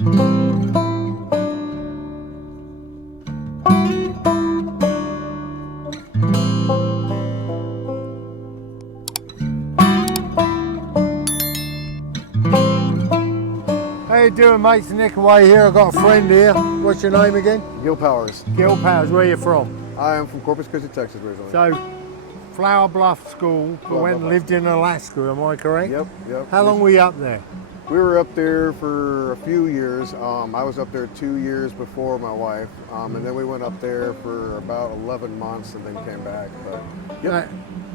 How you doing, mate? It's Nick Away here. I've got a friend here. What's your name again? Gil Powers. Gil Powers. Where are you from? I am from Corpus Christi, Texas originally. So, Flower Bluff School, but went and lived in Alaska, am I correct? Yep. How long were you up there? We were up there for a few years. I was up there 2 years before my wife, and then we went up there for about 11 months and then came back. But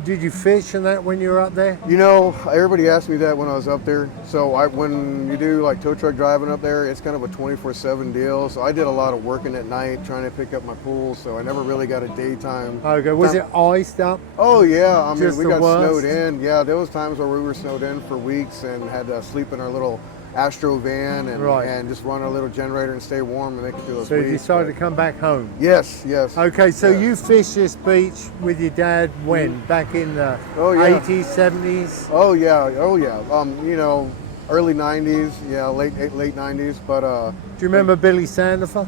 Did you fish and that when you were up there? you know, everybody asked me that when I was up there. So when you do like tow truck driving up there, it's kind of a 24/7 deal. So I did a lot of working at night trying to pick up my pool. So I never really got a daytime. Okay, was it iced up? Oh yeah, I mean Just we the got worst? snowed in. Yeah, there was times where we were snowed in for weeks and had to sleep in our little Astro van and just run our little generator and stay warm and make it through those So weeks. you decided to come back home? Yes. Okay, so Yeah. you fished this beach with your dad when? Back in the Oh, yeah. 80s, 70s? Oh yeah. You know, early '90s. Yeah, late '90s. But Do you remember Billy Sandifer?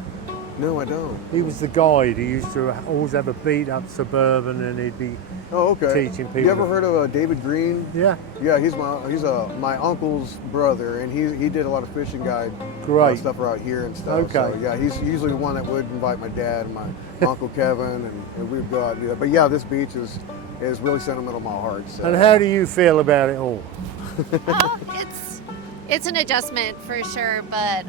no, I don't. He was the guide. He used to always have a beat up Suburban and he'd be Oh, okay. teaching people. You ever heard of David Green? Yeah, Yeah, he's my uncle's brother, and he did a lot of fishing guide Great. stuff around here and stuff. Okay. So, yeah, he's usually the one that would invite my dad and my uncle Kevin, and we'd go out and do that. But yeah, this beach is really sentimental to my heart. So. and how do you feel about it all? Oh, it's an adjustment for sure, but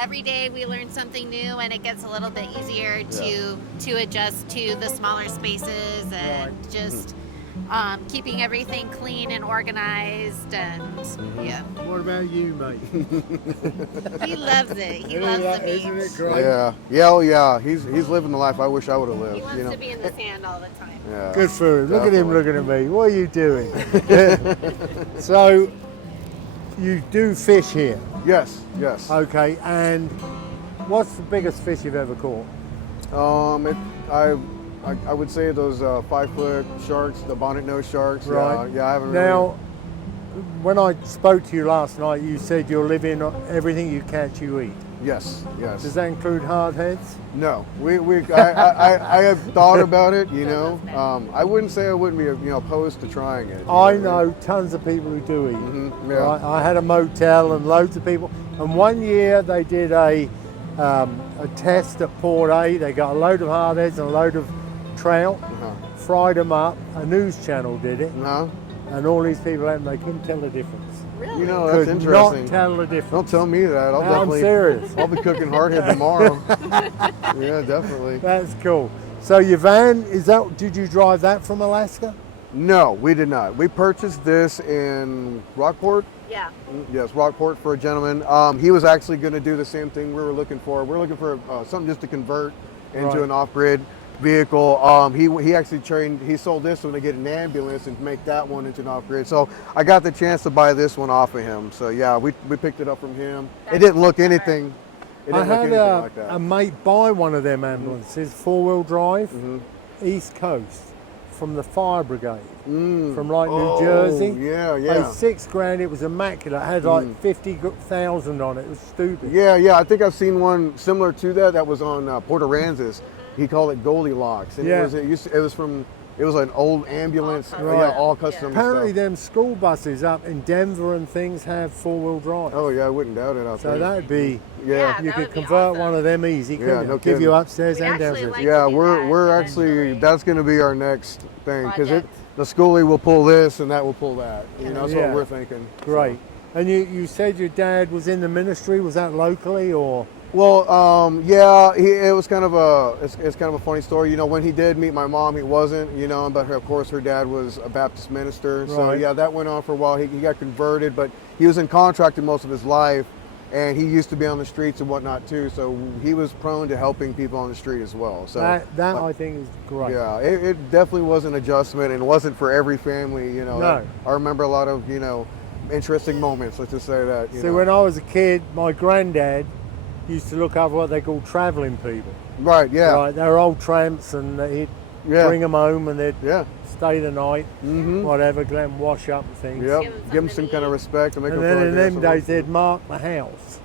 every day we learn something new, and it gets a little bit easier to adjust to the smaller spaces and just keeping everything clean and organized. And yeah, What about you, mate? he loves it. He loves the beach. Isn't it great? Yeah. He's living the life I wish I would have lived. He wants you know? to be in the sand all the time. Yeah. Good for him. Look at him Definitely. looking at me. What are you doing? So, you do fish here, Yes. okay? And what's the biggest fish you've ever caught? I would say those 5-foot sharks, the bonnet nose sharks. Right. Yeah, I haven't Now, when I spoke to you last night, you said you'll live in everything you catch, you eat. Yes. Does that include hardheads? No, I have thought about it. You know, I wouldn't say I wouldn't be opposed to trying it. I know tons of people who do eat. Mhm, yeah. Right? I had a motel and loads of people. And one year they did a test at Port A. They got a load of hardheads and a load of trout, fried them up. A news channel did it, No, and all these people had them. They couldn't tell the difference. Really? you know that's Could interesting. not tell the difference. Don't tell me that. I'll I'm definitely. serious. I'll be cooking hardhead tomorrow. Yeah, definitely. That's cool. So your van, did you drive that from Alaska? No, we did not. We purchased this in Rockport. Yeah. Yes, Rockport for a gentleman. He was actually going to do the same thing we were looking for. We're looking for something just to convert into Right. an off-grid vehicle. He actually he sold this one to get an ambulance and make that one into an off-grid. So I got the chance to buy this one off of him. So yeah, we picked it up from him. It didn't look anything. It I didn't look had anything like that. a mate buy one of them ambulances, 4-wheel drive, Mhm. East Coast, from the fire brigade, Mm. from like New Oh, Jersey. Yeah, Paid yeah. $6,000. It was immaculate. It had like 50,000 on it. It was stupid. Yeah. I think I've seen one similar to that. That was on Port Aransas. He called it Goldilocks, and Yeah. it was an old ambulance, Right. all custom. Apparently, stuff. them school buses up in Denver and things have 4-wheel drive. Oh yeah, I wouldn't doubt it. So that'd be, yeah. you that could would be convert awesome. one of them easy, couldn't Yeah, you? no Give you kidding. upstairs We'd and actually downstairs. like- Yeah, to do we're that actually eventually. that's going to be our next thing because Project. the schoolie will pull this and that will pull that. That's Yeah. what we're thinking. Great. And you said your dad was in the ministry. Was that locally or? Well, yeah, it was kind of it's kind of a funny story. You know, when he did meet my mom, he wasn't. But of course her dad was a Baptist minister. So Right. yeah, that went on for a while. He got converted, but he was in contracting most of his life, and he used to be on the streets and whatnot too. So he was prone to helping people on the street as well. So That I think is great. yeah, it definitely was an adjustment, and it wasn't for every family. No. I remember a lot of interesting moments. Let's just say that. See, when I was a kid, my granddad used to look after what they call travelling people. Right. Yeah. Right, they were old tramps, and he'd Yeah. bring them home, and they'd Yeah. stay the night, Mm-hmm. whatever, let them wash up and things. Yep. Give 'em Give them something some to kind of eat. respect and make And them then feel in like them they're days, supposed they'd mark the house.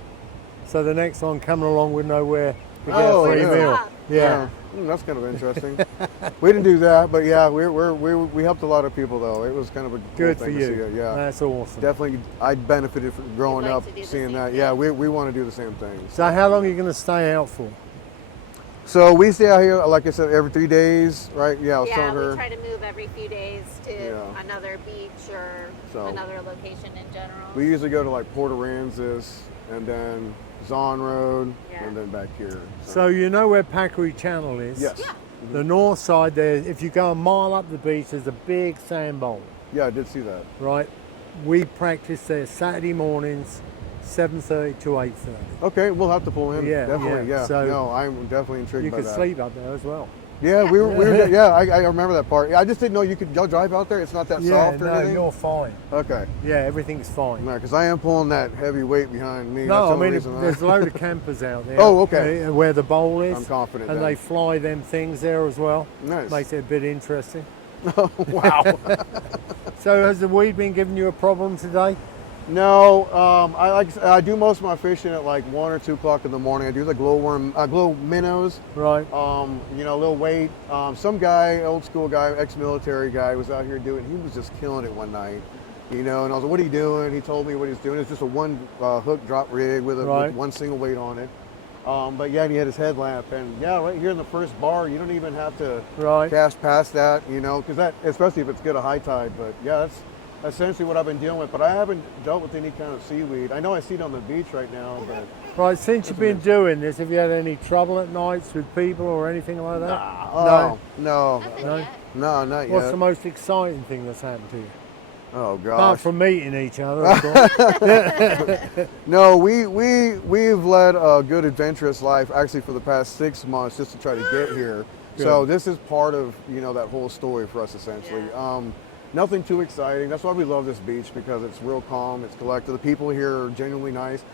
so the next one coming along would know where to get Oh, a free yeah. meal. Yeah. That's kind of interesting. We didn't do that, but yeah, we helped a lot of people though. It was kind of a cool Good for thing to you. see it. Yeah, That's awesome. definitely. I benefited from growing We'd like up to do the seeing same that. thing. Yeah, we want to do the same thing. So how long are you going to stay out for? So we stay out here, like I said, every 3 days, right? Yeah, I was Yeah, telling we her. try to move every few days to Yeah. another beach or So- another location in general. We usually go to like Port Aransas and then Zon Road Yeah. and then back here. So you know where Packery Channel is? Yes. Yeah. The north side there, if you go a mile up the beach, there's a big sand bowl, Yeah, I did see that. right? We practice there Saturday mornings, 7:30 to 8:30. Okay, we'll have to pull in. Yeah, Definitely, yeah. yeah. So no, I'm definitely intrigued You by could that. sleep up there as well. Yeah, we were yeah, I remember that part. I just didn't know y'all drive out there. It's not that Yeah, soft or no, anything. you're fine. Okay. Yeah, everything's fine. No, because I am pulling that heavy weight behind me. That's No, the I only mean, reason there's a load of campers out there. Oh, okay. Where the bowl is. I'm confident And then. they fly them things there as well. Nice. Makes it a bit interesting. Wow. So has the weed been giving you a problem today? No, I do most of my fishing at like 1 or 2 o'clock in the morning. I do the glow minnows. Right. You know, a little weight. Some guy, old school guy, ex-military guy, was out here doing. He was just killing it one night. You know, and I was like, "What are you doing?" He told me what he's doing. It's just a one hook drop rig with Right. one single weight on it. But yeah, and he had his headlamp, and yeah, right here in the first bar, you don't even have to Right. cast past that. You know, because that, especially if it's good a high tide. But yeah, that's essentially what I've been dealing with. But I haven't dealt with any kind of seaweed. I know I see it on the beach right now, but Right, since you've been doing this, have you had any trouble at nights with people or anything like that? oh no, Nothing No. yet. no, not What's yet. the most exciting thing that's happened to you? Oh Apart gosh. from meeting each other, of course. No, we've led a good adventurous life actually for the past 6 months just to try to get here. So this is part of that whole story for us essentially. Nothing too exciting. That's why we love this beach because it's real calm, it's collected. The people here are genuinely nice.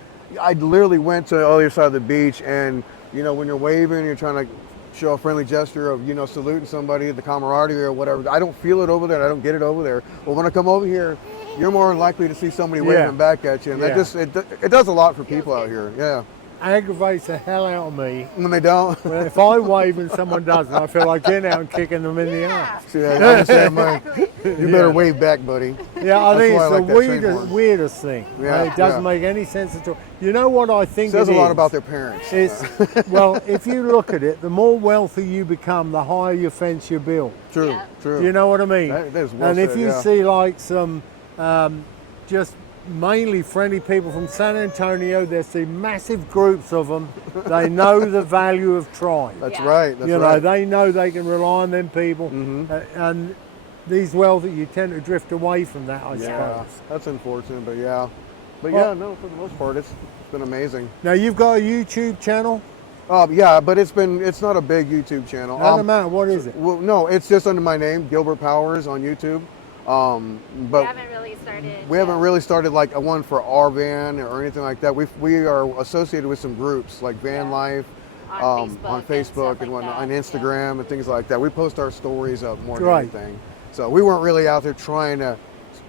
I literally went to the other side of the beach and when you're waving, you're trying to show a friendly gesture of saluting somebody, the camaraderie or whatever. I don't feel it over there. I don't get it over there. But when I come over here, you're more likely to see somebody waving back at you, and that just it does a lot for people out here. Yeah, Aggravates the hell out of me. when they don't. Well, if I wave and someone doesn't, I feel like getting out and kicking them in the ass. See, I understand, man. You better wave back, buddy. Yeah, I That's think why I it's like the that trademark. weirdest thing. Yeah, It doesn't yeah. make any sense at all. You know what I think Says it a lot is? about their parents. It's, well, if you look at it, the more wealthy you become, the higher your fence you build. True, Yeah. true. Do you know what I mean? That is well and if said, you yeah. see like some just mainly friendly people from San Antonio, there's see massive groups of them. They know the value of tribe. That's Yeah. right. That's you know, right. they know they can rely on them people. Mhm. And these wealthy, you tend to drift away from that, I Yeah, suppose. that's unfortunate, but yeah. But Well- yeah, no, for the most part, it's been amazing. Now you've got a YouTube channel. Yeah, but it's not a big YouTube channel. Doesn't matter. What is it? Well, no, it's just under my name, Gilbert Powers on YouTube. But We haven't really started. we haven't really started like a one for our van or anything like that. We are associated with some groups like Van Yeah. Life on on Facebook Facebook and like whatnot, that, on yeah. Instagram and things like that. We post our stories up more than Right. anything. So we weren't really out there trying to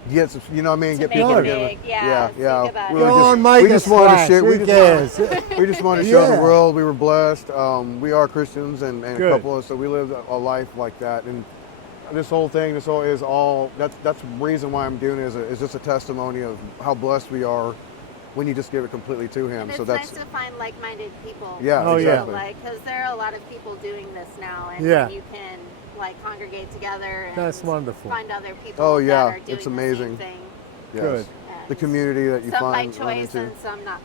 get some, you know what I mean, To get make people it together. big, yeah, think about We it. were Go on, just, make we a just wanted to splash. share. Who cares? We just wanted to show Yeah. the world we were blessed. We are Christians, and a Good. couple of us, so we live a life like that. And this whole thing, is all. That's the reason why I'm doing it is just a testimony of how blessed we are when you just give it completely to Him. And So it's that's nice to find like-minded people. Yeah, Oh, yeah. exactly. Because there are a lot of people doing this now, and Yeah. you can like congregate together. And That's wonderful. Find other people. Oh, yeah, that are doing it's the amazing. same thing. Yes. Good. The community that you some by find run choice into. and some not.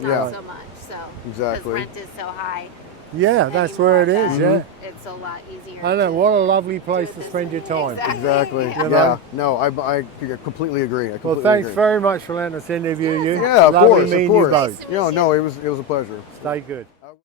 Yeah. Not so much. So Exactly. because rent is so high. Yeah, that's where it is. anymore Yeah. that It's a lot easier. I know. to What a lovely place do to it this spend your way. time. Exactly. Yeah. You Yeah. know? No, I completely agree. I Well, completely thanks agree. very much for letting us interview you. Yeah, of Lovely course, meeting of course. you both. No, it was a pleasure. Stay good.